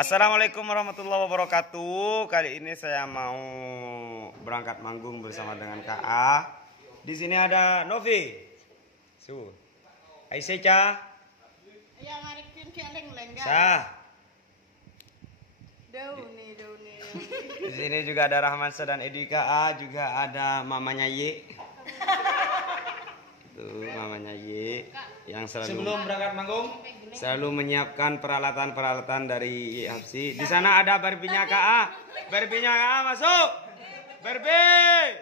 Assalamualaikum warahmatullahi wabarakatuh. Kali ini saya mau berangkat manggung bersama dengan KA. Di sini ada Novi, Aisyah, Sah. Di sini juga ada Rahmansa dan Edi KA, juga ada mamanya Y. Itu mamanya Y yang Sebelum berangkat manggung selalu menyiapkan peralatan-peralatan dari YFC. Di sana ada Barbinya KA. Barbinya KA masuk. Barbie.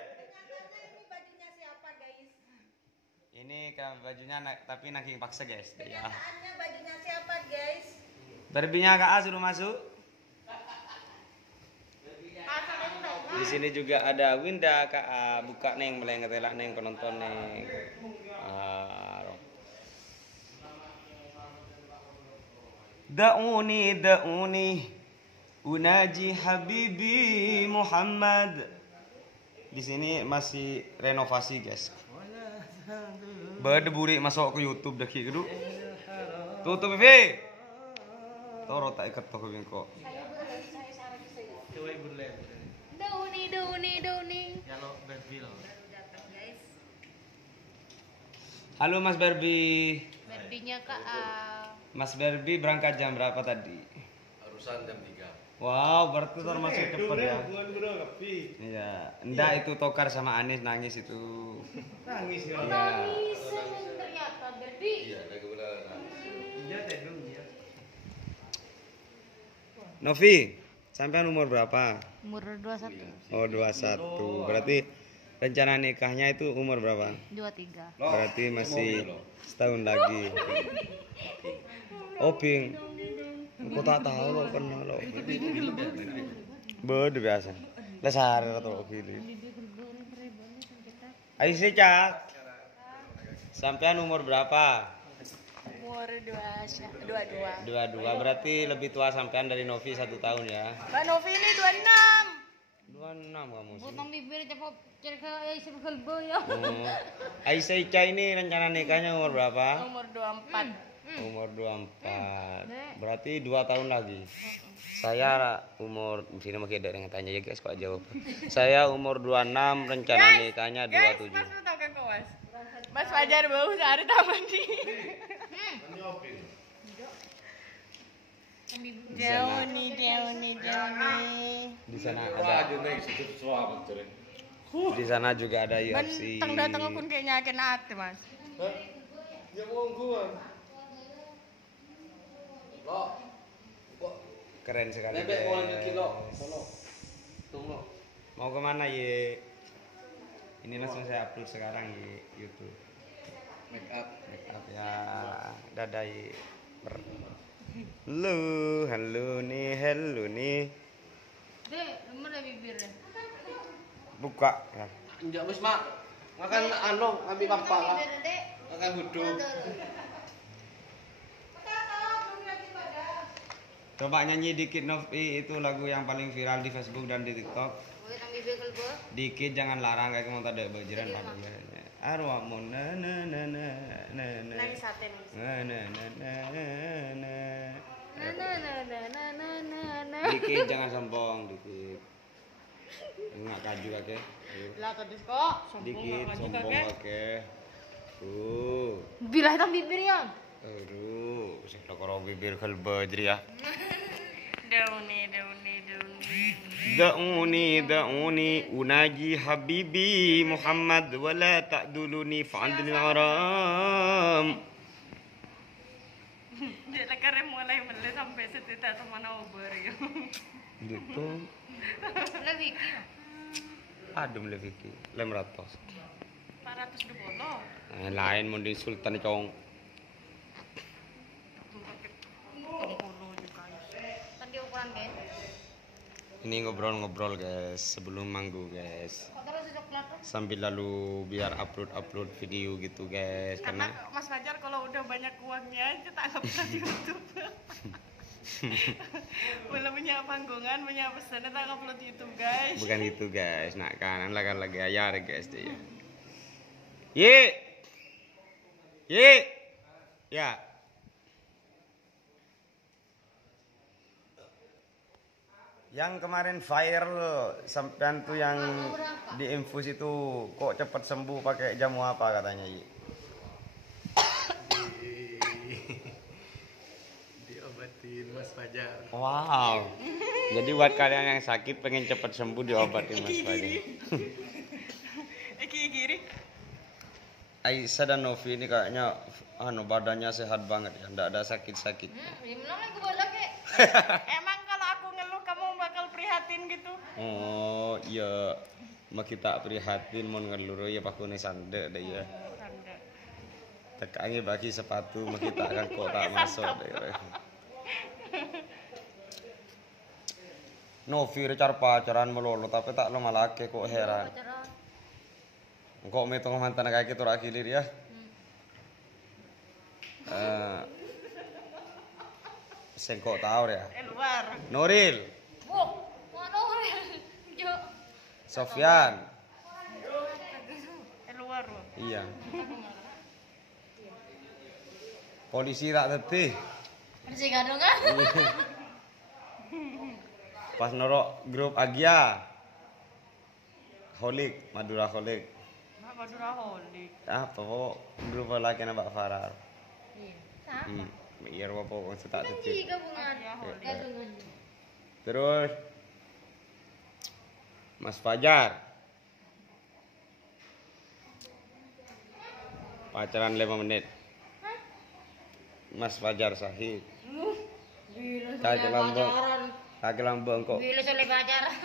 Ini bajunya tapi nangking paksa guys. Ya. Bajunya siapa guys? Barbinya KA suruh masuk. Di sini juga ada Winda KA, buka neng melengetelak neng penonton neng. Da'uni unaji habibi Muhammad. Di sini masih renovasi guys. Berdeburi masuk ke YouTube dah gitu. Tutup TV. Toro tak ikat toh bingko. Dauni. Halo Mas Barbie. Barbinya Kak. Mas Barbie berangkat jam berapa tadi? Harusan jam 3. Wow, berarti termasuk cepat ya. Iya, enggak itu Tokar sama Anis nangis itu. nangis ya. Nangis ternyata Barbie. Iya, ada kebenaran. Novi, sampai umur berapa? Umur 21. Oh, 21. Berarti rencana nikahnya itu umur berapa? 23. Berarti masih setahun lagi. Oping. Aku tak tahu lo kenal lo. Bede biasa. Lesar atau gini. Aisyah, Cak. Sampean umur berapa? Umur 22. 22. Berarti lebih tua sampean dari Novi 1 tahun ya. Mbak Novi ini 26. 26 kamu sih. Potong bibir cepet cerita Aisyah kalbo ya. Aisyah ini rencana nikahnya umur berapa? Umur 24. Umur 24. Berarti 2 tahun lagi. Saya umur sini makin ada yang tanya ya guys kok jawab. Saya umur 26, rencana nikahnya 27. Mas lu tau kan Mas? Mas Fajar bau sehari taman di. Jauh nih. Di sana ada. Di sana juga ada UFC. Datang aku kayaknya kena hati Mas. Ya mau gua. Lo. Keren sekali. Nebek mau guys. kilo. Sono. Tunggu. Mau kemana ye? Ini langsung saya upload sekarang di YouTube. Make up Ya, dadah ye. Halo nih. Dek, nomor ada bibirnya. Buka. Ya. Enggak wis, Mak. Makan ngambil apa? Dek. Makan huduk. Coba nyanyi dikit Novi, itu lagu yang paling viral di Facebook dan di TikTok. Dikit jangan larang kayak kamu tadi bajiran pada biasanya. Arwamun na. Nangis sate Dikit jangan sombong dikit. Enggak kaju kakek. Lah tadi kok Dikit sombong kakek. Bilah hitam bibir ya. Aduh, saya kalau bibir kalba jadi ya. Da'uni unaji habibi Muhammad wala ta'duluni fa'adil haram. Dia lekarnya mulai sampai setita sama over ya. Gitu. Lebih Adem le Vicky, lem ratos. 420. Lain mau di Sultan Cong. Tadi ukuran kan? Ini ngobrol-ngobrol guys sebelum manggung guys. Sambil lalu biar upload video gitu guys Karena Mas Fajar kalau udah banyak uangnya aja tak upload di YouTube. Belum punya panggungan, punya pesanan tak upload di YouTube guys. Bukan gitu guys, nak kan lagi ayar guys dia. Ya. Yang kemarin viral sampean tuh yang diinfus itu kok cepat sembuh pakai jamu apa katanya, Yi? Diobatin Mas Fajar. Wow. Jadi buat kalian yang sakit pengen cepat sembuh diobatin Mas Fajar. Kiri. Aisyah dan Novi ini kayaknya badannya sehat banget ya, enggak ada sakit-sakitnya. Emang kalau aku ngeluh kamu bakal prihatin gitu? Oh, iya. Mak kita prihatin mau ngeluru ya pakune sandek deh ya. Tanda. Tekannya bagi sepatu mak kita akan kota masuk deh. Novi recar pacaran melulu tapi tak lo malah kok heran. Kok metong mantan kayak gitu rak kilir ya. Sing kok tahu ya. Luar. Nuril, Sofyan. Luar loh. Iya. Polisi tak tetih. Pas norok grup Agia. Holik, Madura Holik. Madura Holik. Apa kok grup lagi nambah Farar. Iya, apa kok tak tetih. Terus Mas Fajar. Pacaran 5 menit. Mas Fajar Sahid. Kaki lambang kok.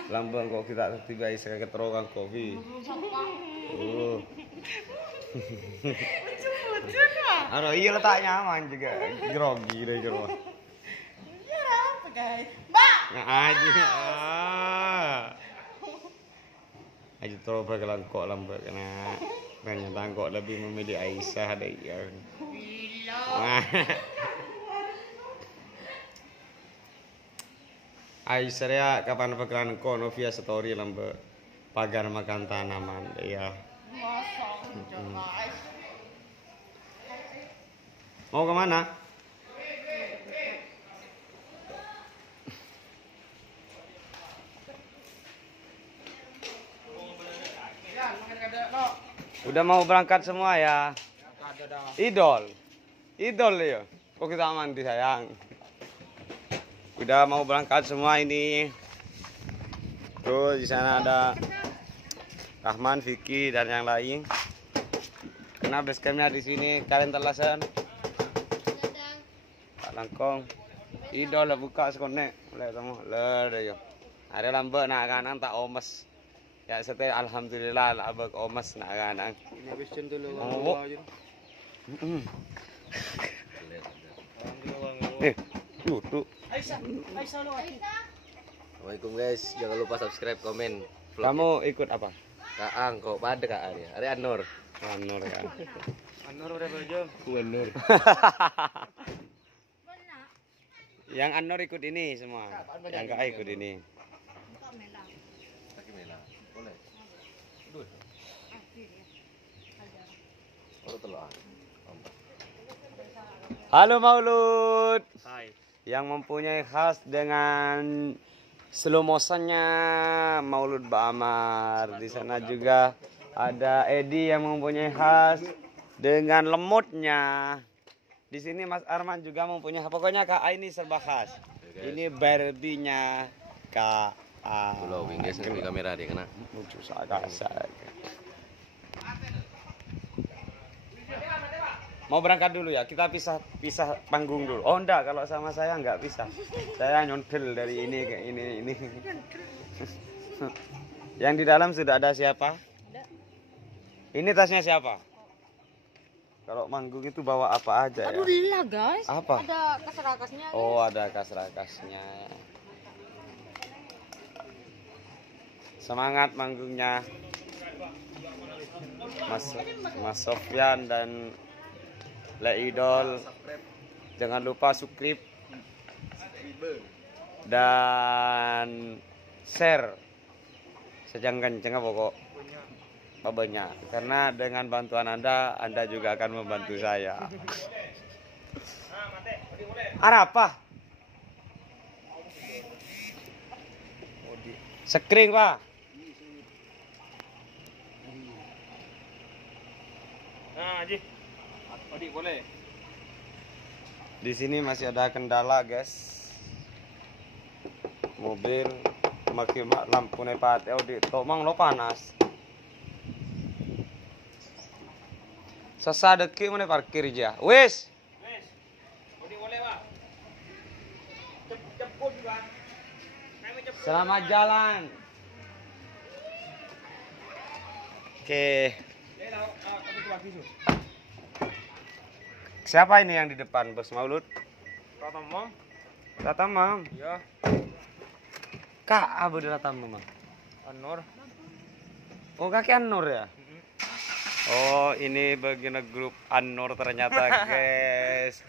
Lambang kok kita tiba isa keterokan kopi. Lucu-lucu mah. Iya letak nyaman juga. Grogi deh jero. Ya apa guys? Mbak. Aji. Aji terobak kok lambang kena. Ternyata kok lebih memilih Aisyah ada ya. Aisyah ya kapan pekeran kok Novia story lambe pagar makan tanaman ya. Mau kemana? Udah mau berangkat semua ya. Idol ya. Kok kita mandi sayang. Udah mau berangkat semua ini. Terus di sana ada Rahman, Vicky dan yang lain. Karena base campnya di sini kalian terlasan. Pak Langkong. Idol lah buka sekonek. Mulai kamu. Lada yo. Ada lambat nak kanan tak omes. Ya setelah alhamdulillah lah abang omes nak kanan. Habis dulu. Duduk. Assalamualaikum guys, jangan lupa subscribe, komen. Kamu ikut apa? Kaang kok pada Kak ya. Ari Anur. Anur kan. Anur udah baju. Anur. Yang Anur ikut ini semua. Yang enggak ikut ini. Boleh. Halo Maulud. Hai. Yang mempunyai khas dengan slow motionnya Maulud Ba'amar. Di sana juga ada Edi yang mempunyai khas dengan lemutnya. Di sini Mas Arman juga mempunyai, pokoknya Kak A ini serba khas. Ini Barbie-nya Kak A. Pulau guys, di kamera dia kena. Lucu sangat. Mau berangkat dulu ya, kita pisah panggung dulu. Oh enggak, kalau sama saya enggak pisah. Saya nyontel dari ini ke ini. Yang di dalam sudah ada siapa? Ini tasnya siapa? Kalau manggung itu bawa apa aja ya? Alhamdulillah guys. Apa? Ada kas-rakasnya. Oh, ada kas-rakasnya. Semangat manggungnya. Mas Sofyan dan Le Idol. Jangan lupa subscribe dan share sejang-kencang pokok banyak, karena dengan bantuan Anda juga akan membantu saya. Ada apa? Sekring, Pak. Nah, Haji. Odi boleh. Di sini masih ada kendala, guys. Mobil makin lampu nepat di tomang lo panas. Sasa deki mana parkir aja. Wis. Wes. Odi boleh, Pak. Cepet juga. Kami cepet. Selamat jalan. Oke. Kami ke bagi su. Siapa ini yang di depan, Bos Maulud? Tatamam. Tatamam. Iya. Kak, abu Tatamam. Anor. Oh, kaki Anur ya? Oh, ini bagian grup Anur ternyata, guys.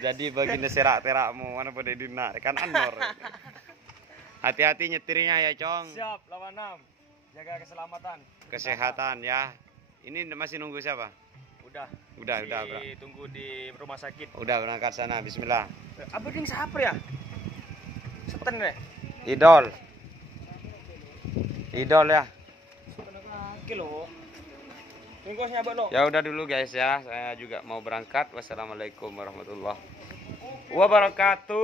Jadi bagian serak-terakmu mana pada dina kan Anur. Hati-hati nyetirnya ya, Cong. Siap, 86. Jaga keselamatan. Kesehatan ya. Ini masih nunggu siapa? Udah. Udah. Tunggu di rumah sakit. Udah berangkat sana. Bismillah. Apa ding siapa ya? Seten deh. Idol ya. Kilo. Tunggu nyabak lo. Ya udah dulu guys ya. Saya juga mau berangkat. Wassalamualaikum warahmatullahi wabarakatuh.